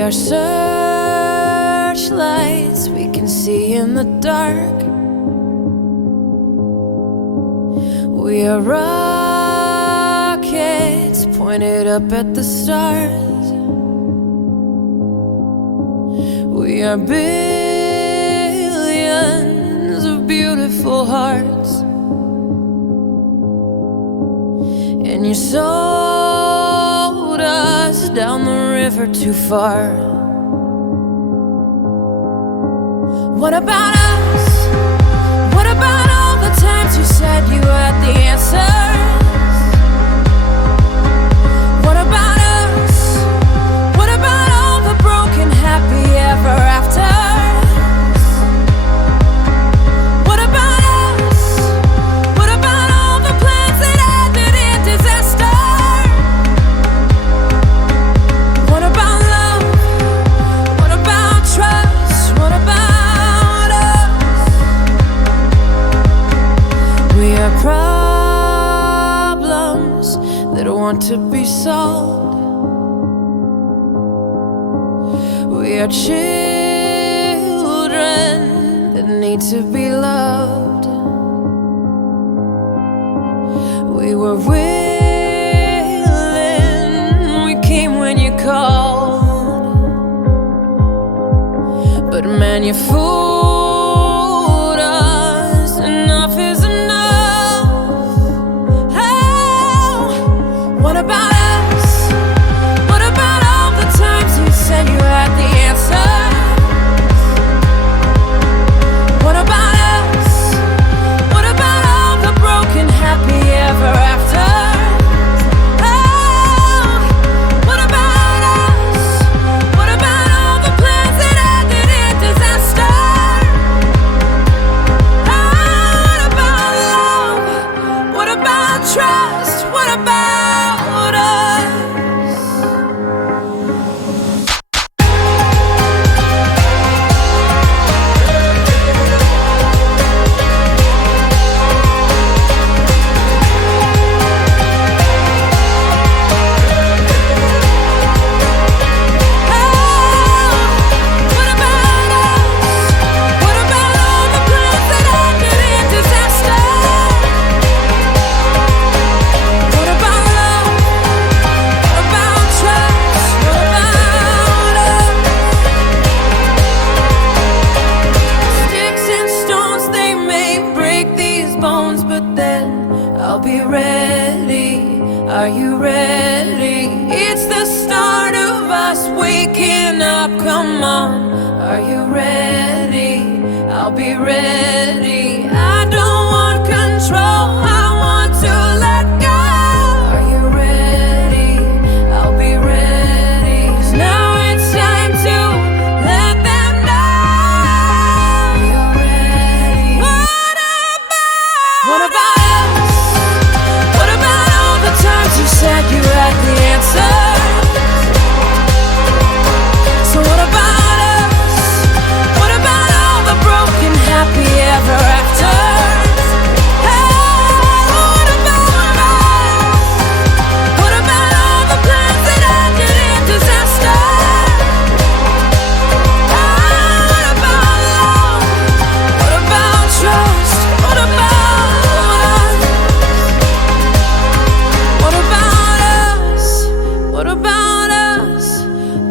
We are searchlights we can see in the dark. We are rockets pointed up at the stars. We are billions of beautiful hearts. And you sold us down the river too far. What about us? What about all the times you said you had the answers? What about us? What about all the broken happy ever afters? What about us? What about all the plans that ended in disaster? What about love? What about trust? What about us? We are problems that want to be solved. We are children that need to be loved. We were willing, we came when you called. But man, you fooled us. Enough is enough. Oh, what about us? What about all the times you said you had the answers? What about us? What about all the broken happy ever afters? Oh, what about us? What about all the plans that ended in disaster? Oh, what about love? What about trust? What about us? What about us? What about all the plans that ended in disaster? What about love? What about trust? What about us? Sticks and stones, they may break these bones, but then I'll be ready. Are you ready? It's the start of us waking up. Come on, are you ready? I'll be ready. I don't want control, I want to let go. Are you ready? I'll be ready. 'Cause now it's time to let them know you're ready. What about us? What about all the times you said you had the answers? So what about us? What about all the broken happy ever afters? Hey, what about us? What about all the plans that ended in disaster? What about love? What about trust? What about us? What about us? What about us?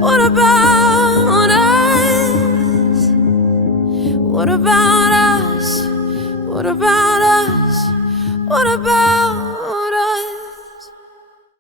What about us? What about us? What about us? What about